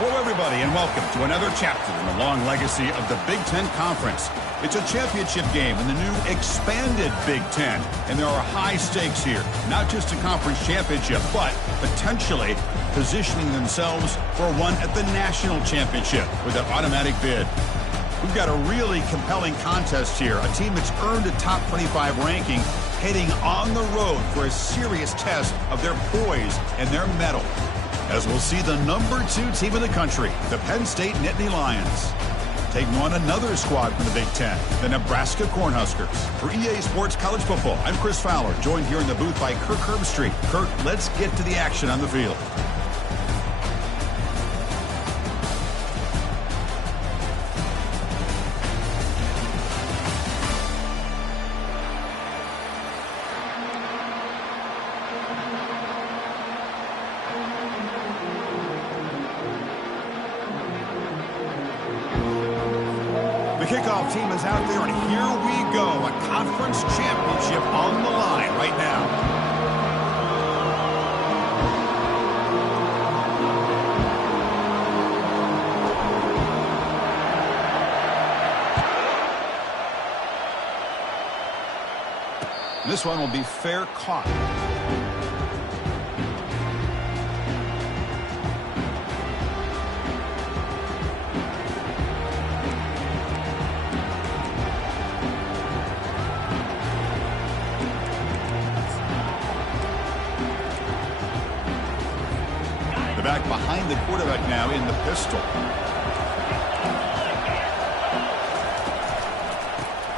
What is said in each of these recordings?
Hello, everybody, and welcome to another chapter in the long legacy of the Big Ten Conference. It's a championship game in the new expanded Big Ten, and there are high stakes here. Not just a conference championship, but potentially positioning themselves for one at the national championship with an automatic bid. We've got a really compelling contest here. A team that's earned a top 25 ranking heading on the road for a serious test of their poise and their mettle. As we'll see the number 2 team in the country, the Penn State Nittany Lions, taking on another squad from the Big Ten, the Nebraska Cornhuskers. For EA Sports College Football, I'm Chris Fowler, joined here in the booth by Kirk Herbstreit. Kirk, let's get to the action on the field. Kickoff team is out there, and here we go. A conference championship on the line right now. This one will be fair caught. Back behind the quarterback now in the pistol.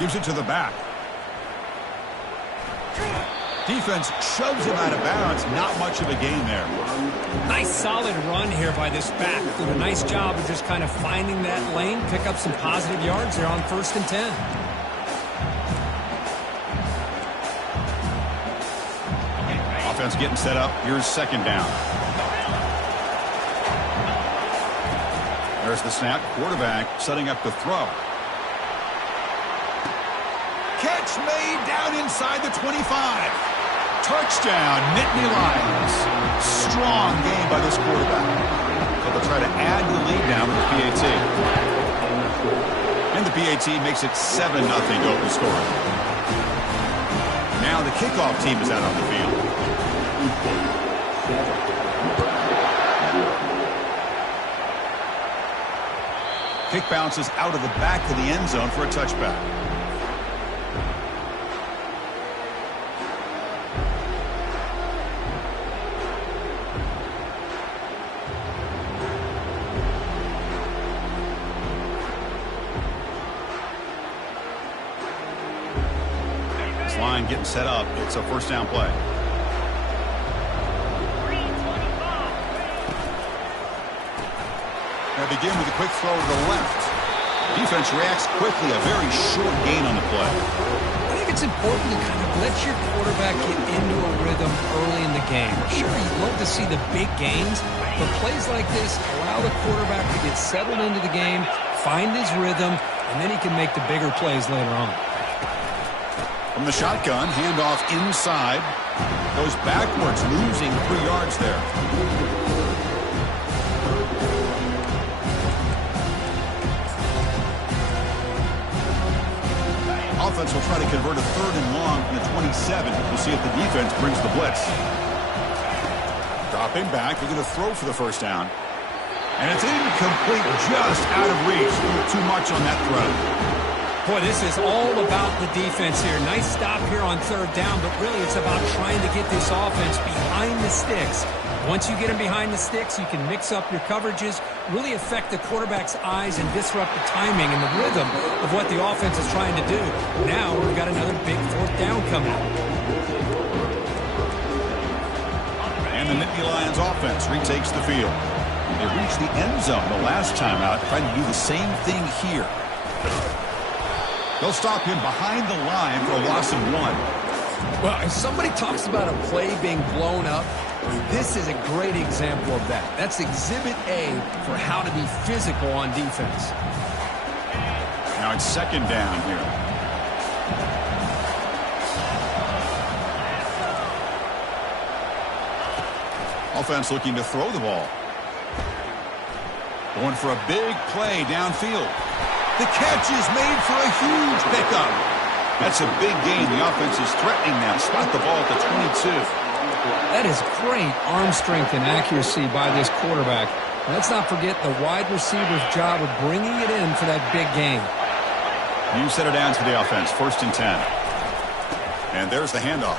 Gives it to the back. Defense shoves him out of bounds. Not much of a gain there. Nice solid run here by this back. Did a nice job of just kind of finding that lane, pick up some positive yards there on 1st and 10. Offense getting set up. Here's 2nd down. There's the snap. Quarterback setting up the throw. Catch made down inside the 25. Touchdown, Nittany Lions. Strong game by this quarterback. So they'll try to add the lead now with the PAT. And the PAT makes it 7-0 to open scoring. Now the kickoff team is out on the field. Kick bounces out of the back of the end zone for a touchback. This line getting set up. It's a 1st down play. Begin with a quick throw to the left. Defense reacts quickly. A very short gain on the play. I think it's important to kind of let your quarterback get into a rhythm early in the game. Sure, you'd love to see the big gains, but plays like this allow the quarterback to get settled into the game, find his rhythm, and then he can make the bigger plays later on. From the shotgun, handoff inside. Goes backwards, losing 3 yards there. Offense will try to convert a 3rd and long from the 27. We'll see if the defense brings the blitz. Dropping back. They're going to throw for the 1st down. And it's incomplete, just out of reach. Too much on that throw. Boy, this is all about the defense here. Nice stop here on 3rd down, but really it's about trying to get this offense behind the sticks. Once you get them behind the sticks, you can mix up your coverages, really affect the quarterback's eyes and disrupt the timing and the rhythm of what the offense is trying to do. Now we've got another big 4th down coming. And the Nittany Lions offense retakes the field. They reached the end zone the last time out, trying to do the same thing here. They'll stop him behind the line for a loss of 1. Well, if somebody talks about a play being blown up, this is a great example of that. That's exhibit A for how to be physical on defense. Now it's 2nd down here. Offense looking to throw the ball. Going for a big play downfield. The catch is made for a huge pickup. That's a big gain. The offense is threatening now. Spot the ball at the 22. That is great arm strength and accuracy by this quarterback. Let's not forget the wide receiver's job of bringing it in for that big gain. New set of downs for the offense. 1st and 10. And there's the handoff.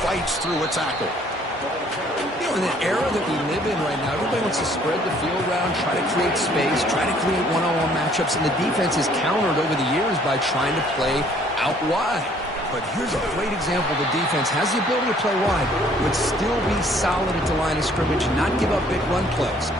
Fights through a tackle. You know, in the era that we live in right now, everybody wants to spread the field around, try to create space, try to create one-on-one matchups, and the defense is countered over the years by trying to play out wide. But here's a great example. The defense has the ability to play wide, but still be solid at the line of scrimmage and not give up big run plays.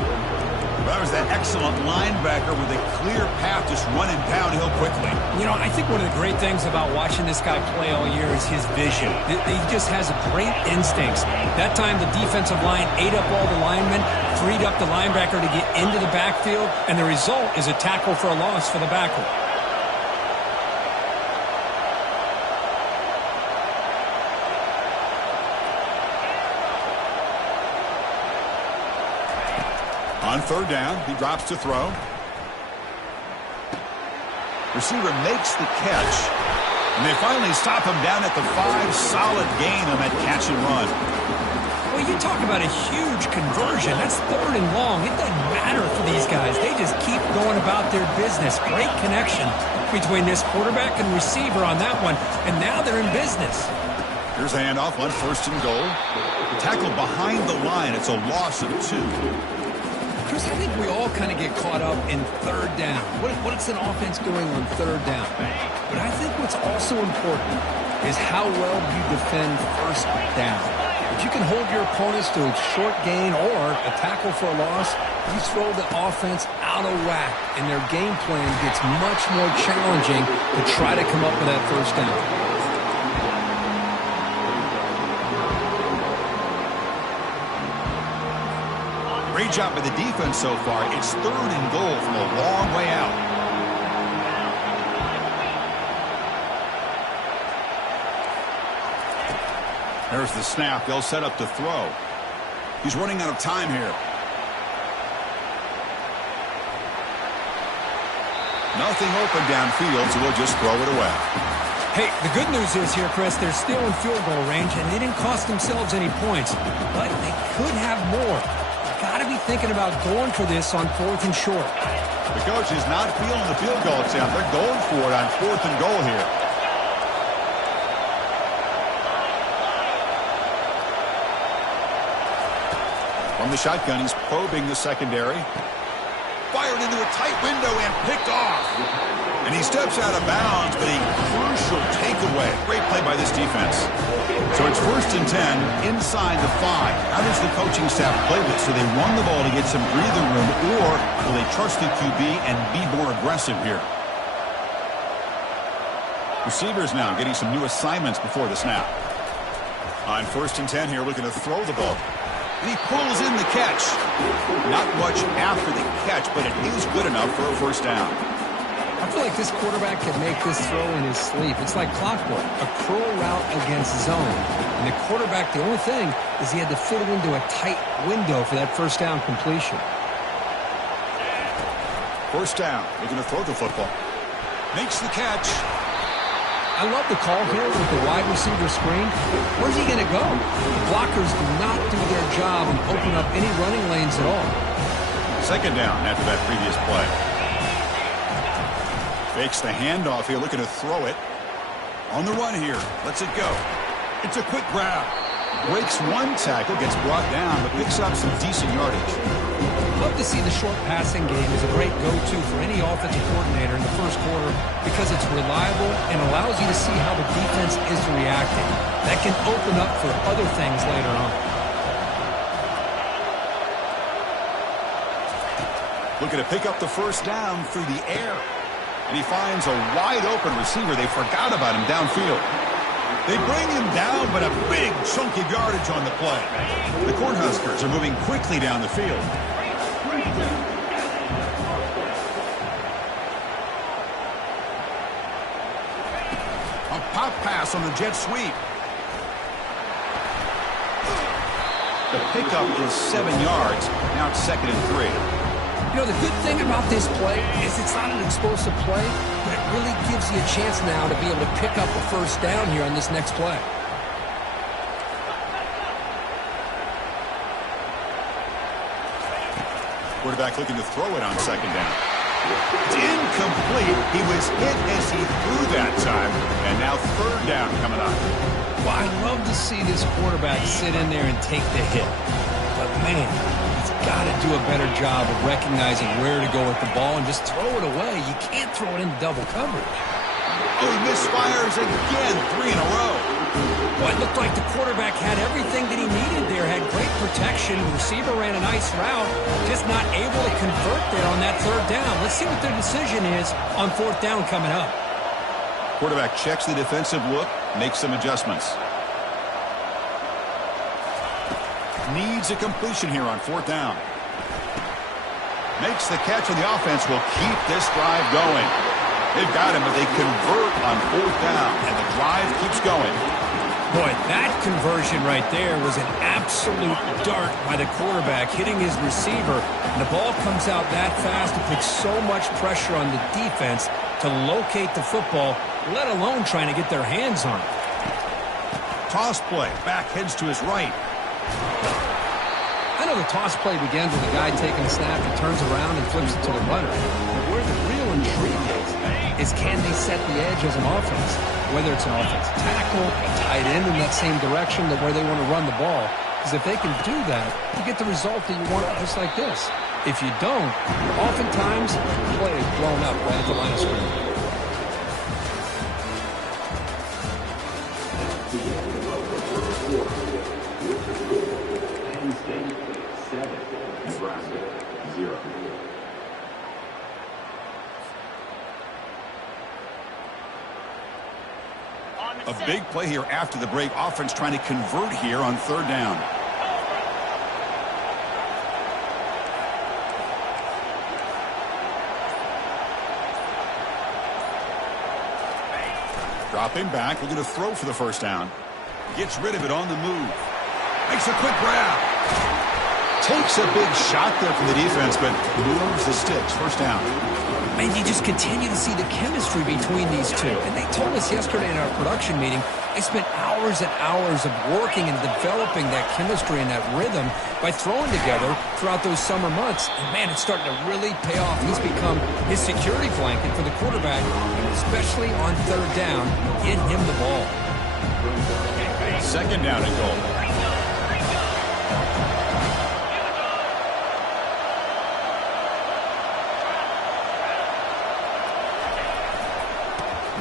That was that excellent linebacker with a clear path just running downhill quickly. You know, I think one of the great things about watching this guy play all year is his vision. He just has great instincts. That time the defensive line ate up all the linemen, freed up the linebacker to get into the backfield, and the result is a tackle for a loss for the backer. On 3rd down, he drops to throw. Receiver makes the catch. And they finally stop him down at the 5. Solid gain on that catch and run. Well, you talk about a huge conversion. That's 3rd and long. It doesn't matter for these guys. They just keep going about their business. Great connection between this quarterback and receiver on that one. And now they're in business. Here's a handoff on 1st and goal. Tackle behind the line. It's a loss of 2. Chris, I think we all kind of get caught up in 3rd down. What's an offense doing on 3rd down? But I think what's also important is how well you defend 1st down. If you can hold your opponents to a short gain or a tackle for a loss, you throw the offense out of whack, and their game plan gets much more challenging to try to come up with that 1st down. Great job by the defense so far. It's 3rd and goal from a long way out. There's the snap. They'll set up to throw. He's running out of time here. Nothing open downfield, so we'll just throw it away. Hey, the good news is here, Chris, they're still in field goal range, and they didn't cost themselves any points. But they could have more. Got to be thinking about going for this on 4th and short. The coach is not feeling the field goal attempt. They're going for it on 4th and goal here. From the shotgun, he's probing the secondary. Fired into a tight window and picked off. And he steps out of bounds, but a crucial takeaway. Great play by this defense. So it's 1st and 10 inside the 5. How does the coaching staff play this? Do they run the ball to get some breathing room, or will they trust the QB and be more aggressive here? Receivers now getting some new assignments before the snap. On 1st and 10 here, looking to throw the ball. And he pulls in the catch. Not much after the catch, but it is good enough for a 1st down. I feel like this quarterback can make this throw in his sleep. It's like clockwork, a curl route against zone. And the quarterback, the only thing is he had to fit it into a tight window for that 1st down completion. 1st down. Looking to throw the football. Makes the catch. I love the call here with the wide receiver screen. Where's he going to go? The blockers do not do their job and open up any running lanes at all. 2nd down after that previous play. Fakes the handoff here, looking to throw it. On the run here, lets it go. It's a quick grab. Breaks one tackle, gets brought down, but picks up some decent yardage. Love to see the short passing game as a great go-to for any offensive coordinator in the 1st quarter because it's reliable and allows you to see how the defense is reacting. That can open up for other things later on. Looking to pick up the 1st down through the air. And he finds a wide-open receiver. They forgot about him downfield. They bring him down, but a big chunk of yardage on the play. The Cornhuskers are moving quickly down the field. A pop pass on the jet sweep. The pickup is 7 yards. Now it's 2nd and 3. You know, the good thing about this play is it's not an explosive play, but it really gives you a chance now to be able to pick up a first down here on this next play. Quarterback looking to throw it on second down. It's incomplete. He was hit as he threw that time. And now third down coming up. Well, I love to see this quarterback sit in there and take the hit. But, man, he's got to do a better job of recognizing where to go with the ball and just throw it away. You can't throw it into double coverage. Oh, he misfires again, 3 in a row. Well, it looked like the quarterback had everything that he needed there. Had great protection. The receiver ran a nice route. Just not able to convert there on that third down. Let's see what their decision is on fourth down coming up. Quarterback checks the defensive look, makes some adjustments. Needs a completion here on fourth down. Makes the catch, and the offense will keep this drive going. They've got him, but they convert on fourth down, and the drive keeps going. Boy, that conversion right there was an absolute dart by the quarterback, hitting his receiver. And the ball comes out that fast. It puts so much pressure on the defense to locate the football, let alone trying to get their hands on it. Toss play. Back heads to his right. I know the toss play begins with a guy taking a snap, he turns around and flips it to the runner. But where the real intrigue is can they set the edge as an offense? Whether it's an offensive tackle, a tight end in that same direction that where they want to run the ball. Because if they can do that, you get the result that you want just like this. If you don't, oftentimes the play is blown up right at the line of scrimmage. A big play here after the break. Offense trying to convert here on third down. Dropping back, looking to throw for the first down. Gets rid of it on the move. Makes a quick grab. Takes a big shot there from the defense, but moves the sticks. First down. And you just continue to see the chemistry between these two. And they told us yesterday in our production meeting, they spent hours and hours of working and developing that chemistry and that rhythm by throwing together throughout those summer months. And, man, it's starting to really pay off. He's become his security blanket for the quarterback, and especially on third down, get him the ball. Second down and goal.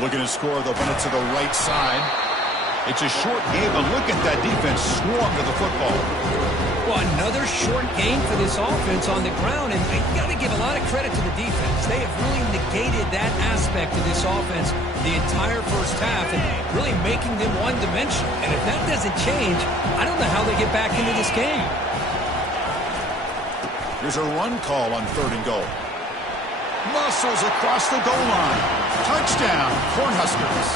Looking to score, they'll run it to the right side. It's a short game, but look at that defense swarm to the football. Well, another short game for this offense on the ground, and you got to give a lot of credit to the defense. They have really negated that aspect of this offense the entire first half and really making them one-dimensional. And if that doesn't change, I don't know how they get back into this game. Here's a run call on third and goal. Muscles across the goal line. Touchdown, Cornhuskers.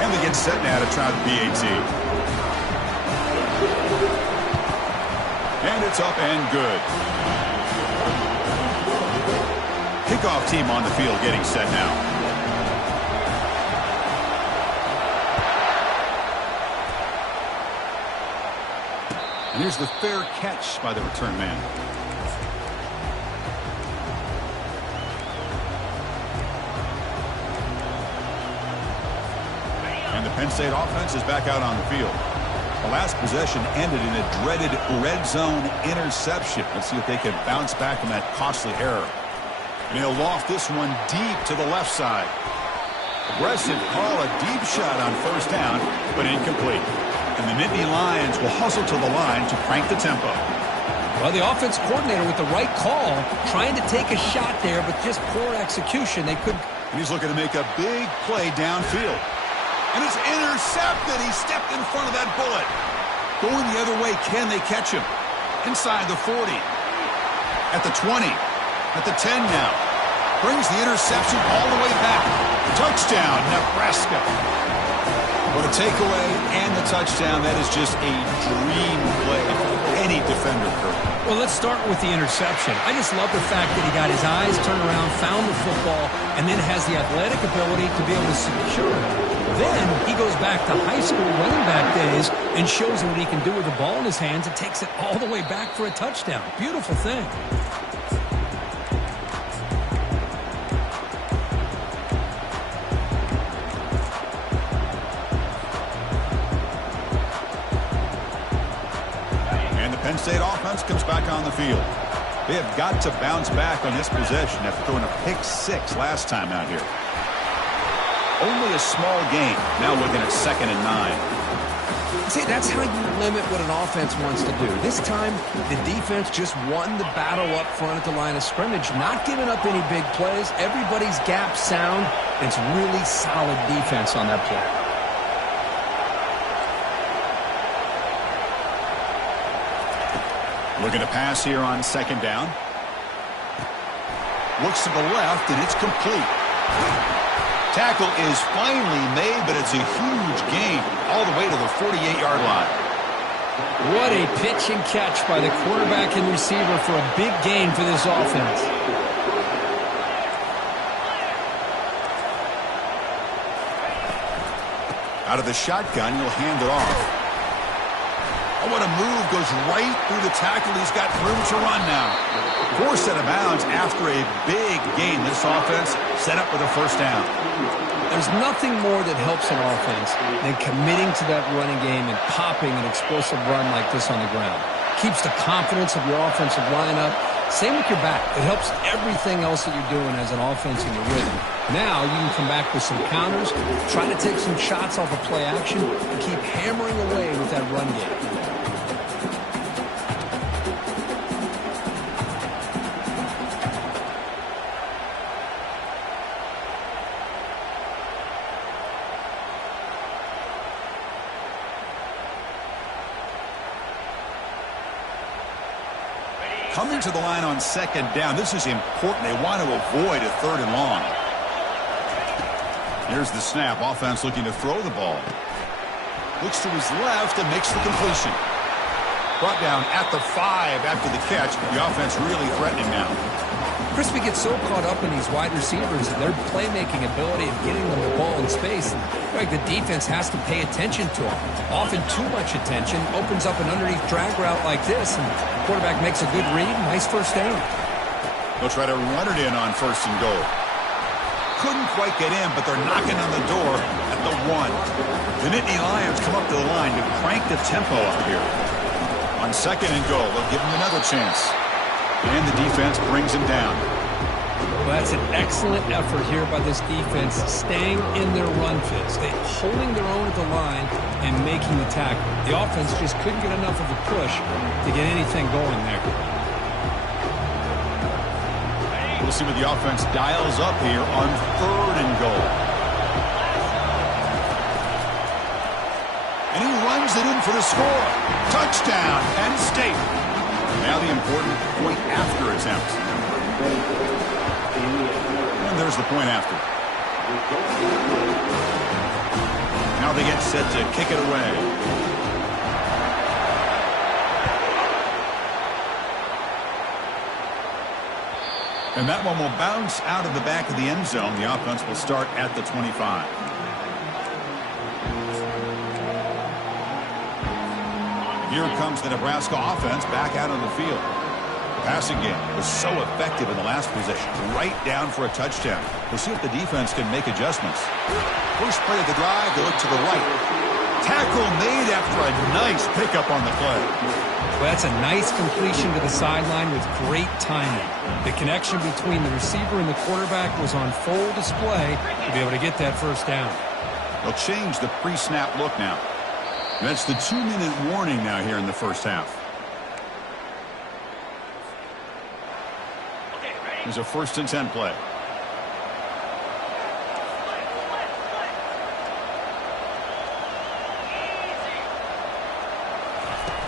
And they get set now to try the PAT. And it's up and good. Kickoff team on the field getting set now. And here's the fair catch by the return man. And the Penn State offense is back out on the field. The last possession ended in a dreaded red zone interception. Let's see if they can bounce back from that costly error. And he'll loft this one deep to the left side. Aggressive call, a deep shot on first down, but incomplete. And the Nittany Lions will hustle to the line to crank the tempo. Well, the offense coordinator with the right call, trying to take a shot there, but just poor execution. They couldn't. He's looking to make a big play downfield. And it's intercepted. He stepped in front of that bullet. Going the other way, can they catch him? Inside the 40. At the 20. At the 10 now. Brings the interception all the way back. Touchdown, Nebraska. What a The takeaway and the touchdown, that is just a dream play for any defender, Kurt. Well, let's start with the interception. I just love the fact that he got his eyes turned around, found the football, and then has the athletic ability to be able to secure it. Then he goes back to high school running back days and shows him what he can do with the ball in his hands and takes it all the way back for a touchdown. Beautiful thing. Penn State offense comes back on the field. They have got to bounce back on this possession after throwing a pick 6 last time out here. Only a small gain. Now looking at 2nd and 9. See, that's how you limit what an offense wants to do. This time, the defense just won the battle up front at the line of scrimmage, not giving up any big plays. Everybody's gap sound. It's really solid defense on that play. Looking to pass here on 2nd down. Looks to the left, and it's complete. Tackle is finally made, but it's a huge gain all the way to the 48-yard line. What a pitch and catch by the quarterback and receiver for a big gain for this offense. Out of the shotgun, he'll hand it off. Oh, what a move. Goes right through the tackle. He's got room to run now. Forced out of bounds after a big gain. This offense set up with a first down. There's nothing more that helps an offense than committing to that running game and popping an explosive run like this on the ground. Keeps the confidence of your offensive lineup. Same with your back. It helps everything else that you're doing as an offense in your rhythm. Now you can come back with some counters, try to take some shots off of play action, and keep hammering away with that run game. Coming to the line on 2nd down. This is important. They want to avoid a 3rd and long. Here's the snap. Offense looking to throw the ball. Looks to his left and makes the completion. Brought down at the 5 after the catch. The offense really threatening now. Crispy gets so caught up in these wide receivers and their playmaking ability of getting them the ball in space. Like the defense has to pay attention to them. Often too much attention opens up an underneath drag route like this, and the quarterback makes a good read. Nice first down. They'll try to run it in on 1st and goal. Couldn't quite get in, but they're knocking on the door at the 1. The Nittany Lions come up to the line to crank the tempo up here. On 2nd and goal, they'll give him another chance. And the defense brings him down. Well, that's an excellent effort here by this defense, staying in their run fits. They holding their own at the line and making the tackle. The offense just couldn't get enough of a push to get anything going there. We'll see what the offense dials up here on 3rd and goal. And he runs it in for the score. Touchdown, Penn State. Now the important point after attempt. And there's the point after. Now they get set to kick it away. And that one will bounce out of the back of the end zone. The offense will start at the 25. Here comes the Nebraska offense back out on the field. The passing game was so effective in the last possession, right down for a touchdown. We'll see if the defense can make adjustments. First play of the drive, they look to the right. Tackle made after a nice pickup on the play. Well, that's a nice completion to the sideline with great timing. The connection between the receiver and the quarterback was on full display to be able to get that first down. They'll change the pre-snap look now. That's the 2-minute warning now here in the first half. There's a 1st and 10 play.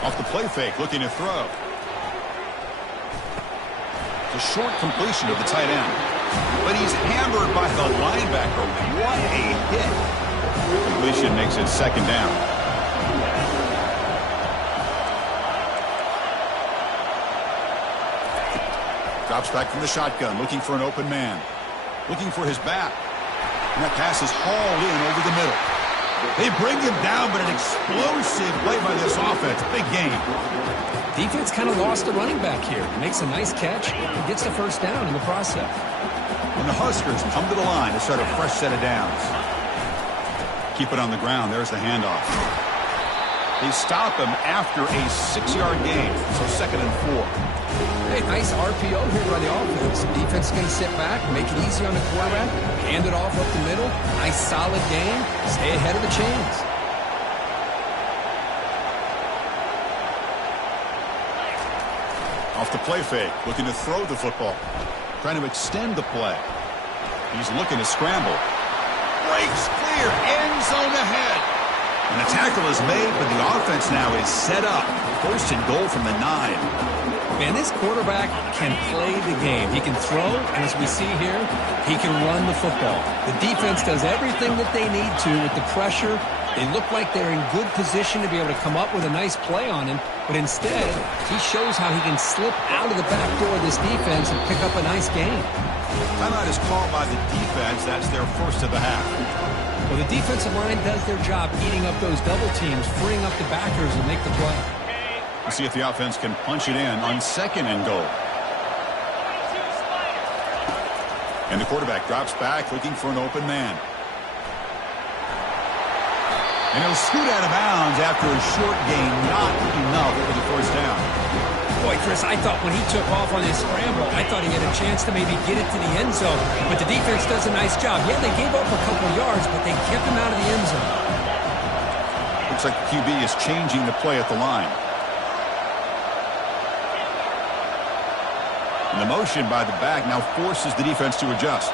Off the play fake, looking to throw. It's a short completion to the tight end. But he's hammered by the linebacker. What a hit. Completion makes it second down. Drops back from the shotgun, looking for an open man. Looking for his back. And that pass is hauled in over the middle. They bring him down, but an explosive play by this offense. Big game. Defense kind of lost the running back here. Makes a nice catch and gets the first down in the process. And the Huskers come to the line to start a fresh set of downs. Keep it on the ground. There's the handoff. They stop him after a 6-yard gain, so 2nd and 4. Hey, nice RPO here by the offense. Defense is going to sit back, make it easy on the quarterback, hand it off up the middle. Nice solid game. Stay ahead of the chains. Off the play fake, looking to throw the football. Trying to extend the play. He's looking to scramble. Breaks clear, end zone ahead. And the tackle is made, but the offense now is set up. 1st and goal from the 9. Man, this quarterback can play the game. He can throw, and as we see here, he can run the football. The defense does everything that they need to with the pressure. They look like they're in good position to be able to come up with a nice play on him, but instead, he shows how he can slip out of the back door of this defense and pick up a nice gain. Timeout is called by the defense. That's their first of the half. Well, the defensive line does their job eating up those double teams, freeing up the backers and make the play. We'll see if the offense can punch it in on 2nd and goal. And the quarterback drops back, looking for an open man. And he'll scoot out of bounds after a short gain, not enough for the first down. Boy, Chris, I thought when he took off on his scramble, I thought he had a chance to maybe get it to the end zone. But the defense does a nice job. Yeah, they gave up a couple yards, but they kept him out of the end zone. Looks like the QB is changing the play at the line. And the motion by the back now forces the defense to adjust.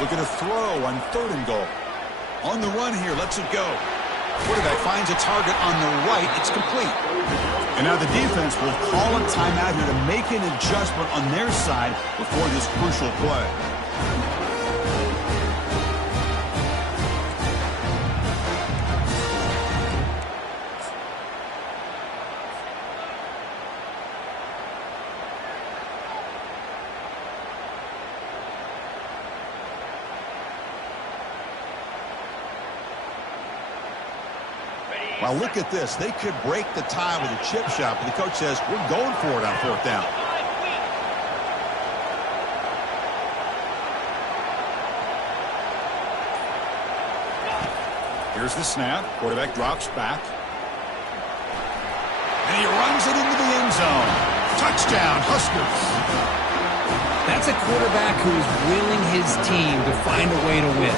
Looking to throw on 3rd and goal. On the run here, lets it go. Quarterback finds a target on the right. It's complete. And now the defense will call a timeout here to make an adjustment on their side before this crucial play. Now look at this. They could break the tie with a chip shot, but the coach says, we're going for it on 4th down. Here's the snap. Quarterback drops back. And he runs it into the end zone. Touchdown, Huskers. That's a quarterback who's willing his team to find a way to win.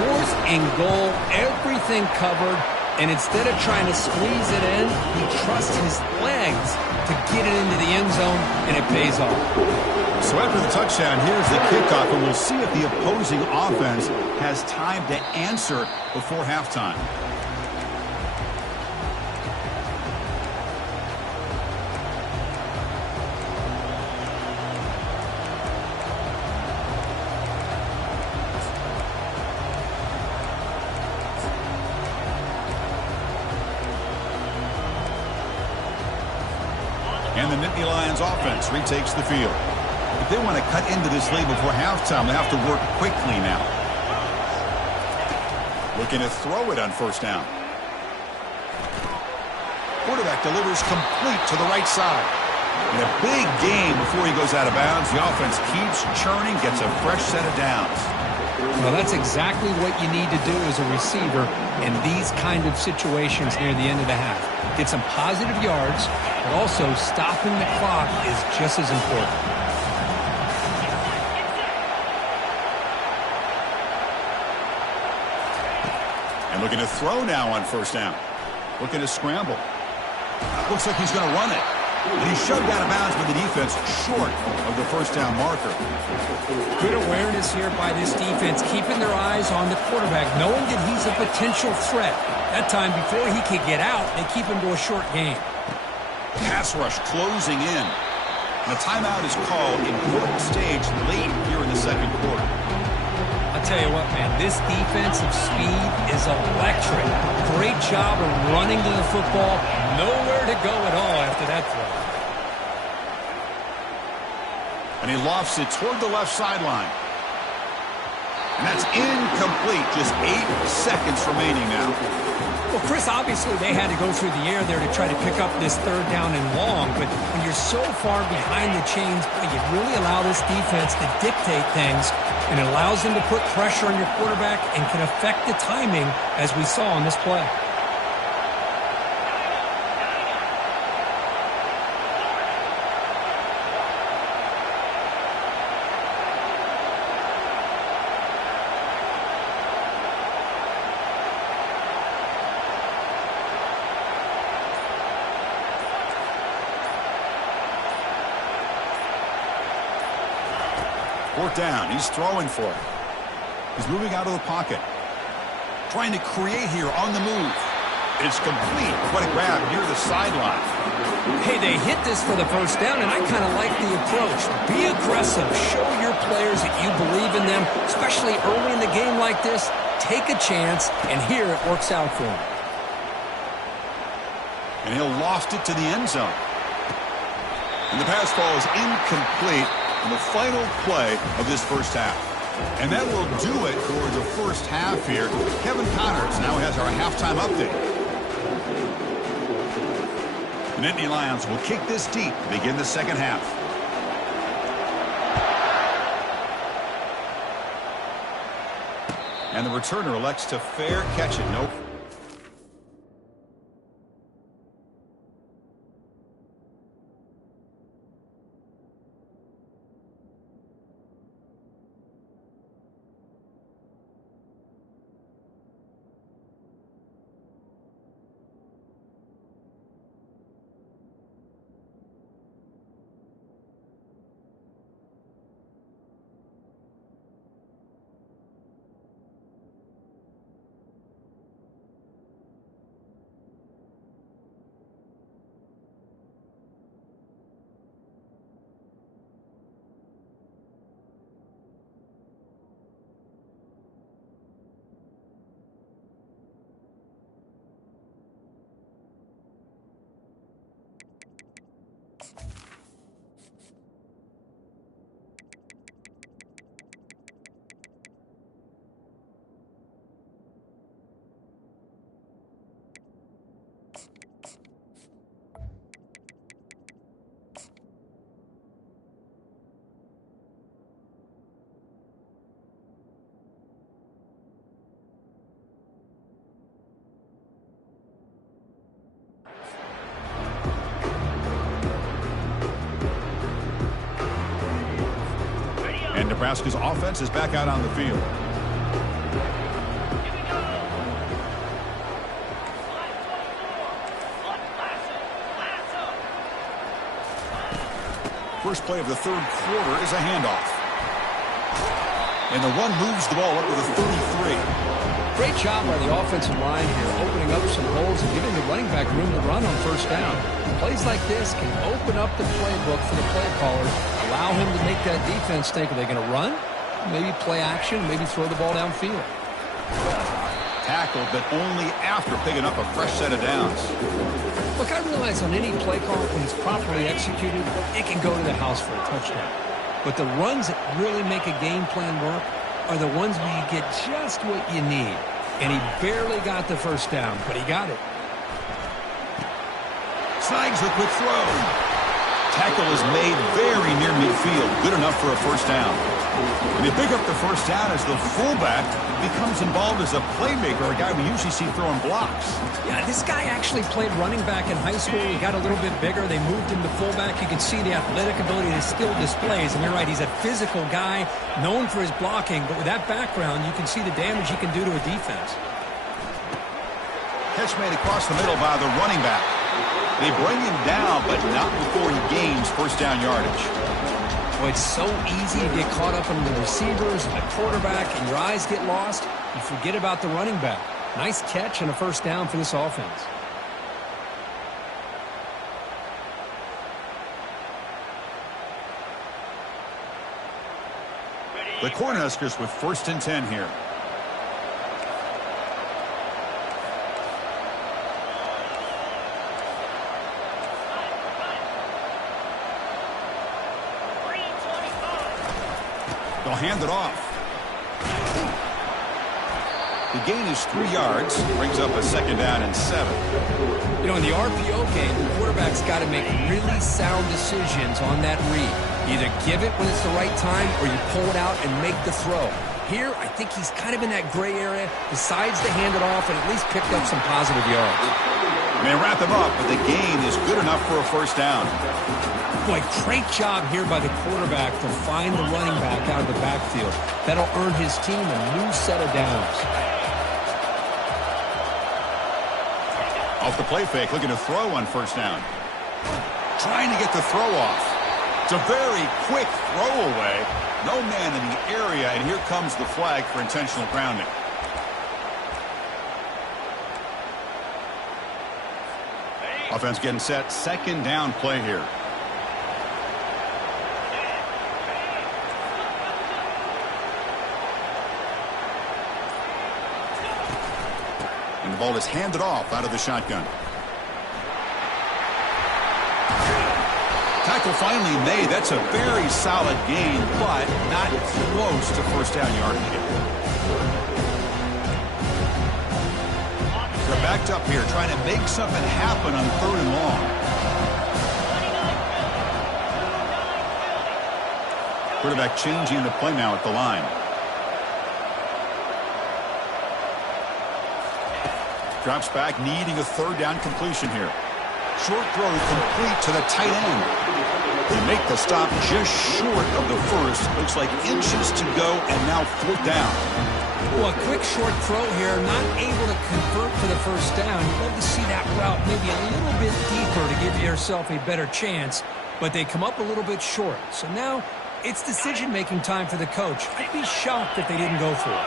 4th and goal, everything covered. And instead of trying to squeeze it in, he trusts his legs to get it into the end zone, and it pays off. So after the touchdown, here's the kickoff, and we'll see if the opposing offense has time to answer before halftime. And the Nittany Lions offense retakes the field. If they want to cut into this lead before halftime, they have to work quickly now. Looking to throw it on 1st down. Quarterback delivers complete to the right side. In a big game before he goes out of bounds, the offense keeps churning, gets a fresh set of downs. Well, that's exactly what you need to do as a receiver in these kind of situations near the end of the half. Get some positive yards, but also stopping the clock is just as important. And looking to throw now on 1st down. Looking to scramble. Looks like he's going to run it. And he's shoved out of bounds by the defense short of the 1st down marker. Good awareness here by this defense, keeping their eyes on the quarterback, knowing that he's a potential threat. That time, before he could get out, they keep him to a short gain. Pass rush closing in. And a timeout is called. Important stage late here in the second quarter. I'll tell you what, man, this defensive speed is electric. Great job of running to the football. Nowhere to go at all after that throw. And he lofts it toward the left sideline. And that's incomplete. Just 8 seconds remaining now. Well, Chris, obviously they had to go through the air there to try to pick up this third down and long, but when you're so far behind the chains, you really allow this defense to dictate things, and it allows them to put pressure on your quarterback and can affect the timing, as we saw on this play. Fourth down. He's throwing for it. He's moving out of the pocket. Trying to create here on the move. It's complete. What a grab near the sideline. Hey, they hit this for the first down, and I kind of like the approach. Be aggressive. Show your players that you believe in them, especially early in the game like this. Take a chance, and here it works out for him. And he'll loft it to the end zone. And the pass ball is incomplete in the final play of this first half. And that will do it for the first half here. Kevin Connors now has our halftime update. The Nittany Lions will kick this deep to begin the second half. And the returner elects to fair catch it. Nope. And Nebraska's offense is back out on the field. First play of the third quarter is a handoff. And the one moves the ball up to the 33. Great job by the offensive line here, opening up some holes and giving the running back room to run on first down. Plays like this can open up the playbook for the play caller, allow him to make that defense think, are they going to run? Maybe play action, maybe throw the ball downfield. Tackled, but only after picking up a fresh set of downs. Look, I realize on any play call, when it's properly executed, it can go to the house for a touchdown. But the runs that really make a game plan work are the ones where you get just what you need. And he barely got the first down, but he got it. Snags the quick throw. Tackle is made very near midfield. Good enough for a first down. And they pick up the first down as the fullback becomes involved as a playmaker, a guy we usually see throwing blocks. Yeah, this guy actually played running back in high school. He got a little bit bigger. They moved him to fullback. You can see the athletic ability he still displays. And you're right, he's a physical guy known for his blocking. But with that background, you can see the damage he can do to a defense. Catch made across the middle by the running back. They bring him down, but not before he gains first down yardage. Boy, it's so easy to get caught up in the receivers and the quarterback, and your eyes get lost. You forget about the running back. Nice catch and a first down for this offense. The Cornhuskers with 1st and 10 here. They'll hand it off. The gain is 3 yards. Brings up a 2nd down and 7. You know, in the RPO game, the quarterback's got to make really sound decisions on that read. Either give it when it's the right time or you pull it out and make the throw. Here, I think he's kind of in that gray area, decides to hand it off and at least picked up some positive yards. May wrap him up, but the gain is good enough for a 1st down. Boy, great job here by the quarterback to find the running back out of the backfield. That'll earn his team a new set of downs. Off the play fake, looking to throw on 1st down. Trying to get the throw off. It's a very quick throwaway. No man in the area, and here comes the flag for intentional grounding. Offense getting set. 2nd down play here. And the ball is handed off out of the shotgun. Tackle finally made. That's a very solid gain, but not close to 1st down yardage yet. They're backed up here, trying to make something happen on 3rd and long. Quarterback changing the play now at the line. Drops back, needing a 3rd down completion here. Short throw complete to the tight end. They make the stop just short of the 1st. Looks like inches to go, and now 4th down. Well, a quick short throw here, not able to convert for the 1st down. You'd love to see that route maybe a little bit deeper to give yourself a better chance, but they come up a little bit short. So now it's decision-making time for the coach. I'd be shocked if they didn't go for it.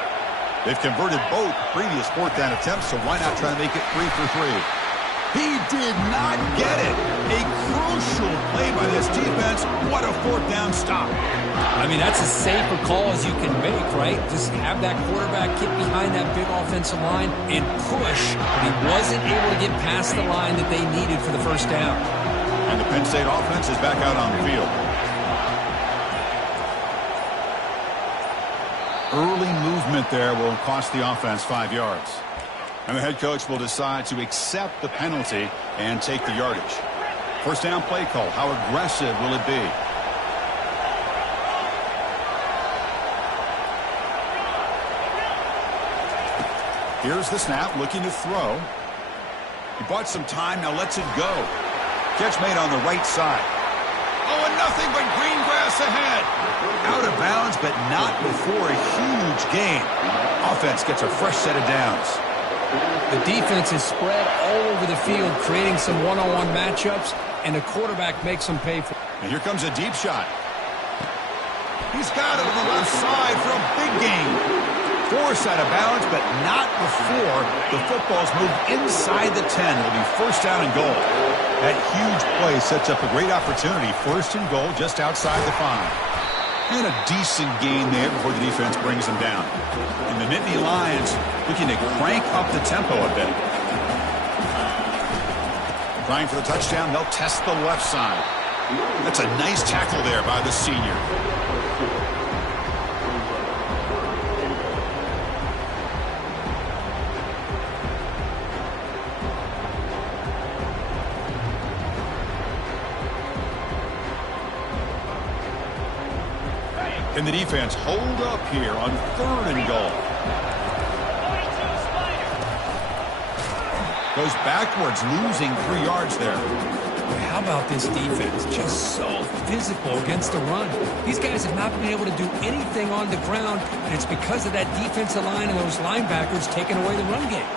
They've converted both previous 4th down attempts, so why not try to make it 3 for 3? He did not get it. A crucial play by this defense. What a 4th down stop. I mean, that's as safe a call as you can make, right? Just have that quarterback get behind that big offensive line and push. But he wasn't able to get past the line that they needed for the 1st down. And the Penn State offense is back out on the field. Early movement there will cost the offense 5 yards. And the head coach will decide to accept the penalty and take the yardage. 1st down play call. How aggressive will it be? Here's the snap, looking to throw. He bought some time, now lets it go. Catch made on the right side. Oh, and nothing but green grass ahead. Out of bounds, but not before a huge gain. Offense gets a fresh set of downs. The defense is spread all over the field, creating some one-on-one matchups, and the quarterback makes them pay for it. And here comes a deep shot. He's got it on the left side for a big gain. Forced out of bounds, but not before the football's moved inside the 10. It'll be 1st down and goal. That huge play sets up a great opportunity. 1st and goal just outside the 5. And a decent gain there before the defense brings them down. And the Nittany Lions looking to crank up the tempo a bit. Trying for the touchdown, they'll test the left side. That's a nice tackle there by the senior. And the defense hold up here on 3rd and goal. Goes backwards, losing 3 yards there. How about this defense? Just so physical against the run. These guys have not been able to do anything on the ground, and it's because of that defensive line and those linebackers taking away the run game.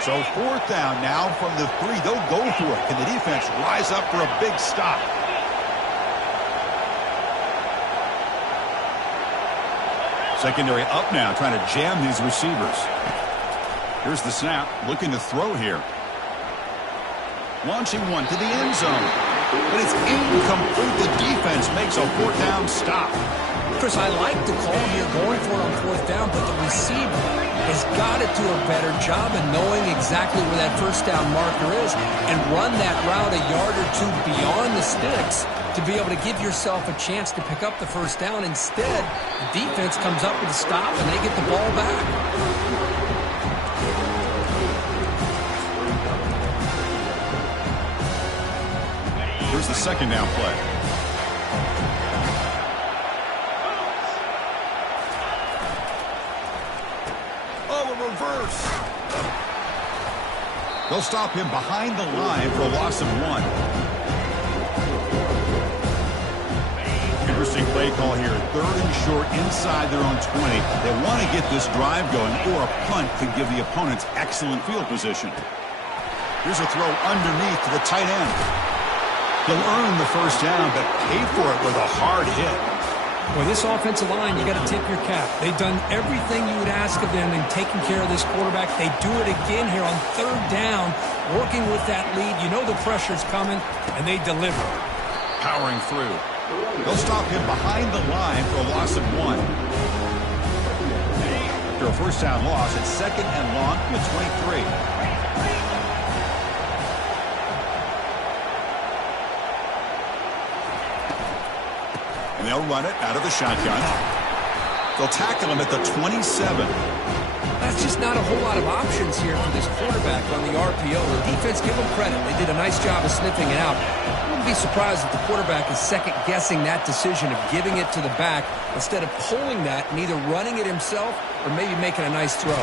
So 4th down now from the 3. They'll go for it. Can the defense rise up for a big stop? Secondary up now, trying to jam these receivers. Here's the snap, looking to throw here. Launching one to the end zone. but it's incomplete. The defense makes a fourth down stop. Chris, I like the call here going for it on fourth down, but the receiver has got to do a better job of knowing exactly where that first down marker is and run that route a yard or two beyond the sticks to be able to give yourself a chance to pick up the first down. Instead, the defense comes up with a stop and they get the ball back. Here's the second down play. Reverse. They'll stop him behind the line for a loss of 1. Interesting play call here. 3rd and short inside their own 20. They want to get this drive going, or a punt could give the opponents excellent field position. Here's a throw underneath to the tight end. He'll earn the first down, but pay for it with a hard hit. Well, this offensive line, you got to tip your cap. They've done everything you would ask of them in taking care of this quarterback. They do it again here on 3rd down, working with that lead. You know the pressure's coming, and they deliver. Powering through. They'll stop him behind the line for a loss of 1. After a first down loss, it's 2nd and long from the 23. And they'll run it out of the shotgun. They'll tackle him at the 27. That's just not a whole lot of options here for this quarterback on the RPO. The defense, give them credit. They did a nice job of sniffing it out. I wouldn't be surprised if the quarterback is second-guessing that decision of giving it to the back instead of pulling that and either running it himself or maybe making a nice throw.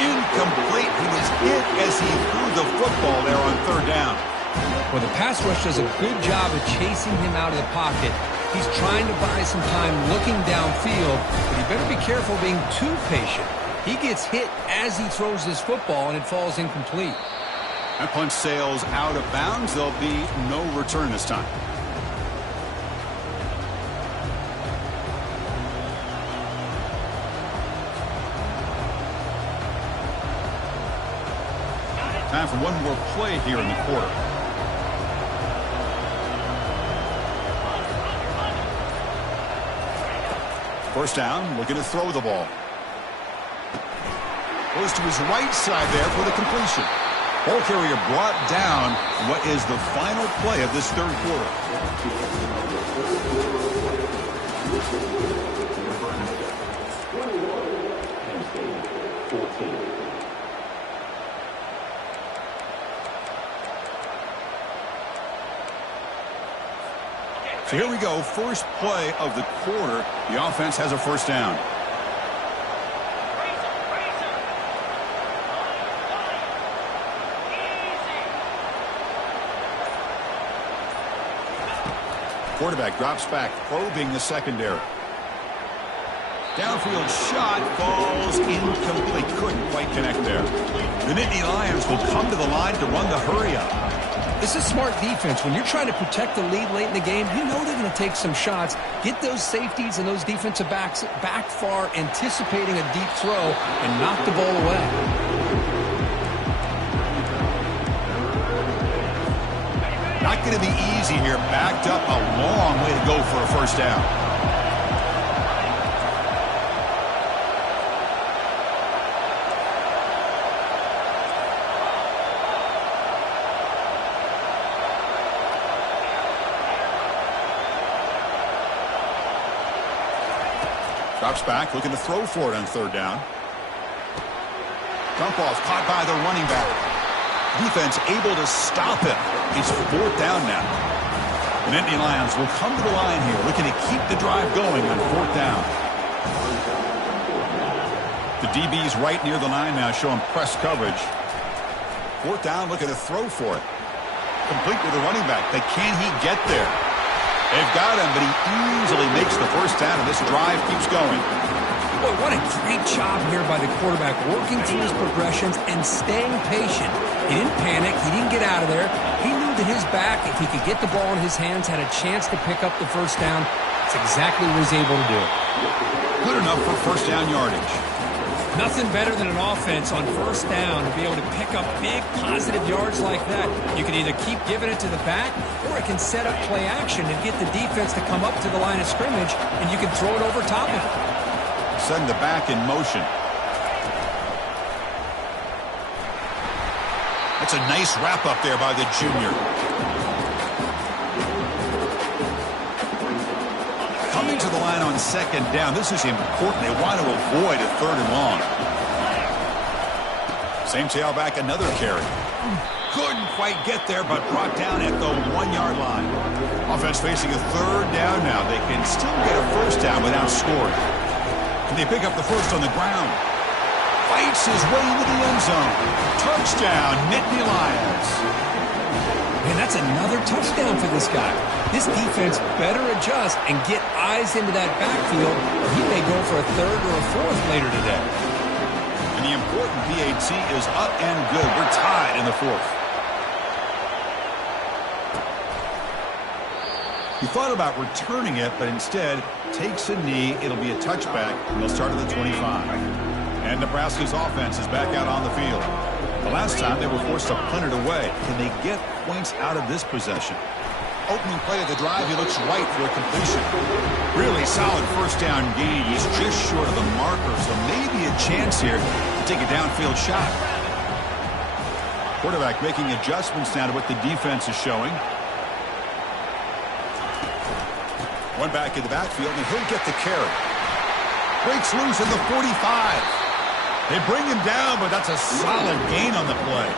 Incomplete. He was hit as he threw the football there on 3rd down. Well, the pass rush does a good job of chasing him out of the pocket. He's trying to buy some time looking downfield, but you better be careful being too patient. He gets hit as he throws this football, and it falls incomplete. That punch sails out of bounds. There'll be no return this time. Time for one more play here in the quarter. First down, looking to throw the ball. Goes to his right side there for the completion. Ball carrier brought down. What is the final play of this 3rd quarter? So here we go, first play of the quarter. The offense has a first down. Quarterback drops back, probing the secondary. Downfield shot falls incomplete. Couldn't quite connect there. The Nittany Lions will come to the line to run the hurry-up. This is smart defense. When you're trying to protect the lead late in the game, you know they're going to take some shots, get those safeties and those defensive backs back far, anticipating a deep throw, and knock the ball away. Not going to be easy here. Backed up a long way to go for a first down. Drops back, looking to throw for it on 3rd down. Dump off, caught by the running back. Defense able to stop him. He's 4th down now. The Nittany Lions will come to the line here, looking to keep the drive going on 4th down. The DB's right near the line now, showing press coverage. 4th down, looking to throw for it. Complete with the running back, but can he get there? They've got him, but he easily makes the first down, and this drive keeps going. Boy, what a great job here by the quarterback, working through his progressions and staying patient. He didn't panic. He didn't get out of there. He knew that his back, if he could get the ball in his hands, had a chance to pick up the first down. That's exactly what he was able to do. Good enough for first down yardage. Nothing better than an offense on first down to be able to pick up big positive yards like that. You can either keep giving it to the back, or it can set up play action and get the defense to come up to the line of scrimmage, and you can throw it over top of it. Send the back in motion. That's a nice wrap up there by the junior. Coming to the line on second down. This is important. They want to avoid a third and long. Same tailback, another carry. Couldn't quite get there, but brought down at the 1-yard line. Offense facing a third down now. They can still get a first down without scoring. Can they pick up the first on the ground? Fights his way into the end zone. Touchdown, Nittany Lions. Man, that's another touchdown for this guy. This defense better adjust and get eyes into that backfield, or he may go for a third or a fourth later today. And the important PAT is up and good. We're tied in the fourth. He thought about returning it, but instead takes a knee. It'll be a touchback, and they'll start at the 25. And Nebraska's offense is back out on the field. The last time they were forced to punt it away. Can they get points out of this possession? Opening play of the drive, he looks right for a completion. Really solid first down gain. He's just short of the marker, so maybe a chance here to take a downfield shot. Quarterback making adjustments now to what the defense is showing. One back in the backfield, and he'll get the carry. Breaks loose in the 45. They bring him down, but that's a solid gain on the play.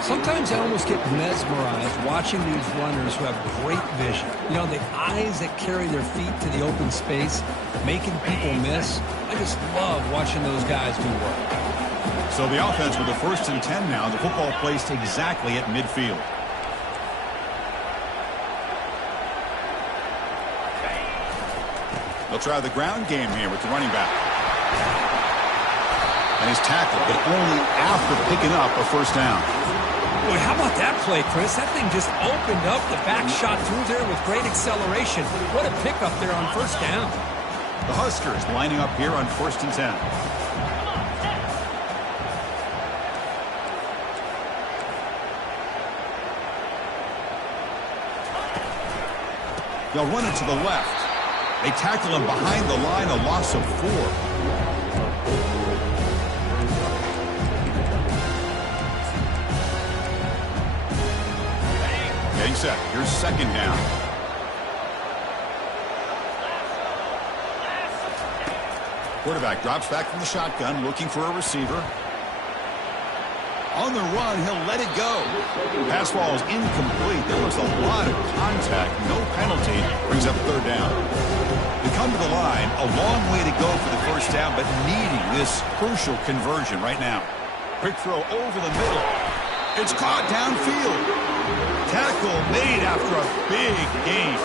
Sometimes I almost get mesmerized watching these runners who have great vision. You know, the eyes that carry their feet to the open space, making people miss. I just love watching those guys do work. So the offense with the 1st and 10 now, the football placed exactly at midfield. They'll try the ground game here with the running back. And he's tackled, but only after picking up a first down. Boy, how about that play, Chris? That thing just opened up. The back shot through there with great acceleration. What a pickup there on first down. The Huskers lining up here on 1st and 10. They'll run it to the left. They tackle him behind the line, a loss of 4. Getting set. Here's second down. Quarterback drops back from the shotgun, looking for a receiver. On the run, he'll let it go. Pass ball is incomplete. There was a lot of contact. No penalty. Brings up third down. They come to the line. A long way to go for the first down, but needing this crucial conversion right now. Quick throw over the middle. It's caught downfield. Tackle made after a big gain.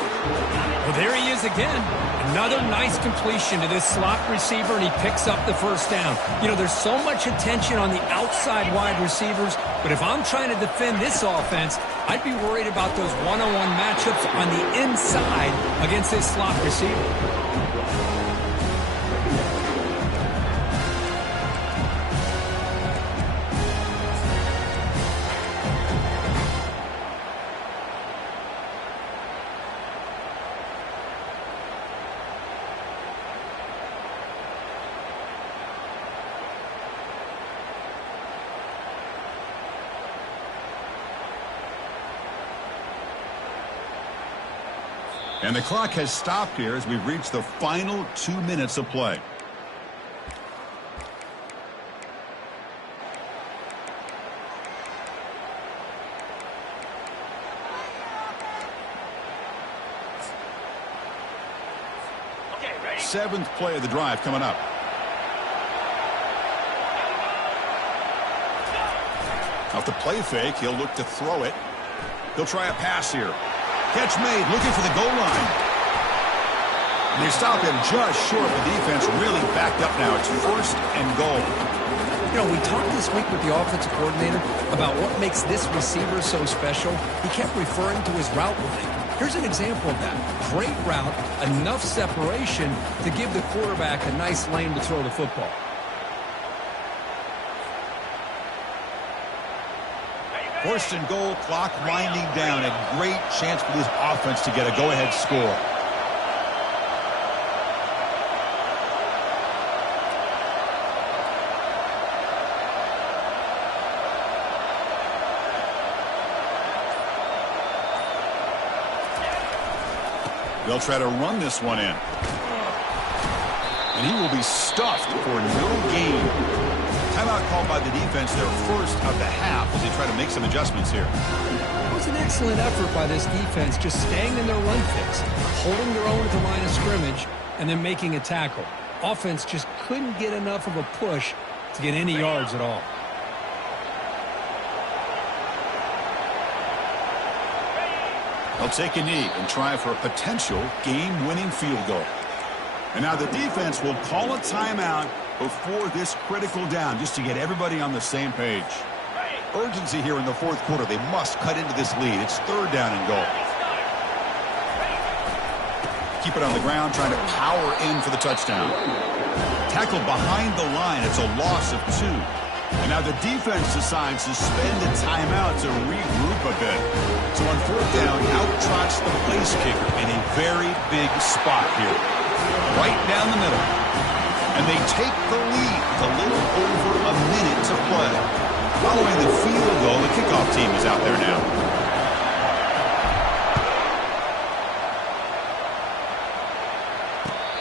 Well, there he is again. Another nice completion to this slot receiver, and he picks up the first down. You know, there's so much attention on the outside wide receivers, but if I'm trying to defend this offense, I'd be worried about those one-on-one matchups on the inside against this slot receiver. And the clock has stopped here as we've reached the final 2 minutes of play. Okay, ready? 7th play of the drive coming up. Off the play fake, he'll look to throw it. He'll try a pass here. Catch made, looking for the goal line. And they stop him just short. The defense really backed up now. It's 1st and goal. You know, we talked this week with the offensive coordinator about what makes this receiver so special. He kept referring to his route running. Here's an example of that. Great route, enough separation to give the quarterback a nice lane to throw the football. First and goal, clock winding down. A great chance for this offense to get a go-ahead score. They'll try to run this one in. And he will be stuffed for no gain. Timeout called by the defense, their first of the half, as they try to make some adjustments here. It was an excellent effort by this defense, just staying in their run fix, holding their own at the line of scrimmage, and then making a tackle. Offense just couldn't get enough of a push to get any yards at all. They'll take a knee and try for a potential game-winning field goal. And now the defense will call a timeout before this critical down, just to get everybody on the same page. Urgency here in the fourth quarter. They must cut into this lead. It's third down and goal. Keep it on the ground, trying to power in for the touchdown. Tackled behind the line. It's a loss of 2. And now the defense decides to spend a timeout to regroup a bit. So on fourth down, out trots the place kicker in a very big spot here. Right down the middle. And they take the lead with a little over a minute to play. Following the field goal, the kickoff team is out there now.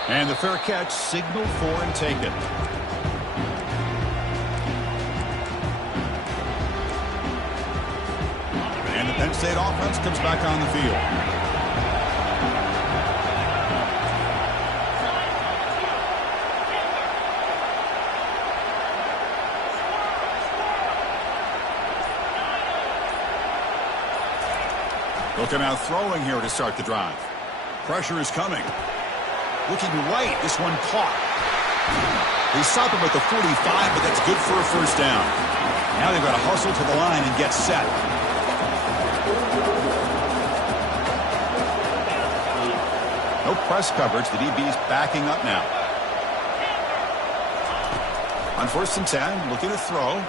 And the fair catch signaled for and taken. And the Penn State offense comes back on the field. They'll come out throwing here to start the drive. Pressure is coming. Looking right, this one caught. They stop him at the 45, but that's good for a first down. Now they've got to hustle to the line and get set. No press coverage. The DB's backing up now. On first and 10, looking to throw.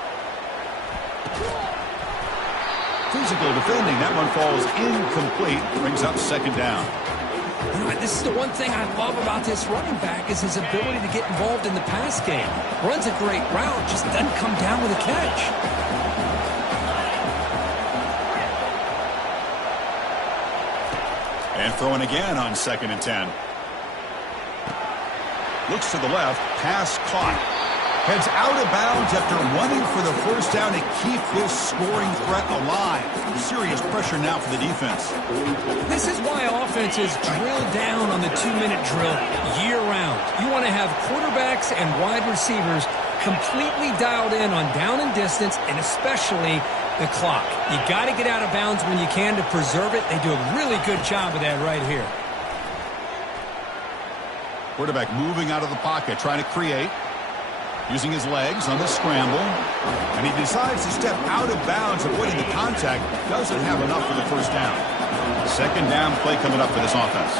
Physical defending. That one falls incomplete. Brings up second down. You know, this is the one thing I love about this running back is his ability to get involved in the pass game. Runs a great route, just doesn't come down with a catch. And throwing again on second and 10. Looks to the left. Pass caught. Heads out of bounds after running for the first down to keep this scoring threat alive. Serious pressure now for the defense. This is why offenses drill down on the 2-minute drill year-round. You want to have quarterbacks and wide receivers completely dialed in on down and distance, and especially the clock. You got to get out of bounds when you can to preserve it. They do a really good job of that right here. Quarterback moving out of the pocket, trying to create. Using his legs on the scramble. And he decides to step out of bounds, avoiding the contact. Doesn't have enough for the first down. Second down play coming up for this offense.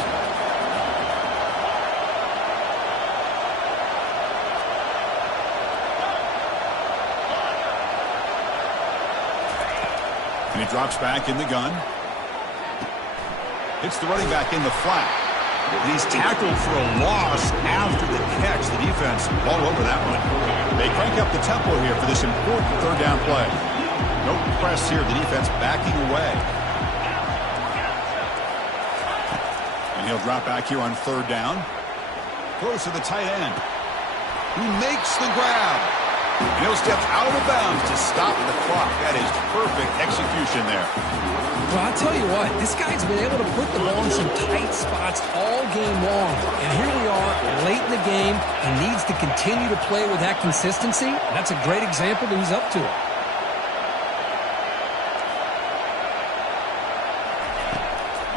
And he drops back in the gun. Hits the running back in the flat. And he's tackled for a loss after the catch. The defense all over that one. They crank up the tempo here for this important third down play. No press here. The defense backing away. And he'll drop back here on third down. Close to the tight end. Who makes the grab. And he'll step out of bounds to stop the clock. That is perfect execution there. Well, I'll tell you what, this guy's been able to put the ball in some tight spots all game long. And here we are, late in the game. He needs to continue to play with that consistency. That's a great example that he's up to it.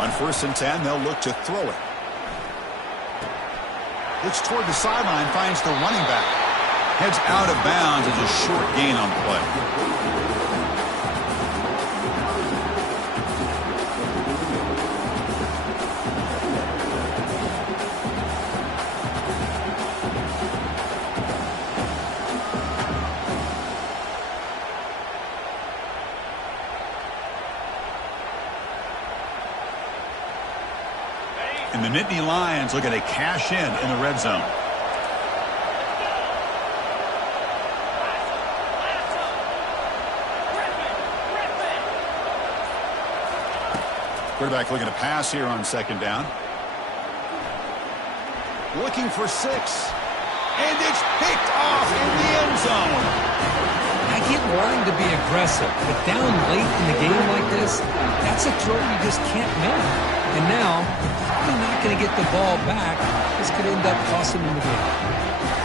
On first and 10, they'll look to throw it. Looks toward the sideline, finds the running back. Heads out of bounds. It's a short gain on the play. And the Nittany Lions looking to cash in the red zone. Quarterback looking to pass here on second down. Looking for 6. And it's picked off in the end zone. I get wanting to be aggressive, but down late in the game like this, that's a throw you just can't make. And now, you're probably not going to get the ball back. This could end up costing them the game.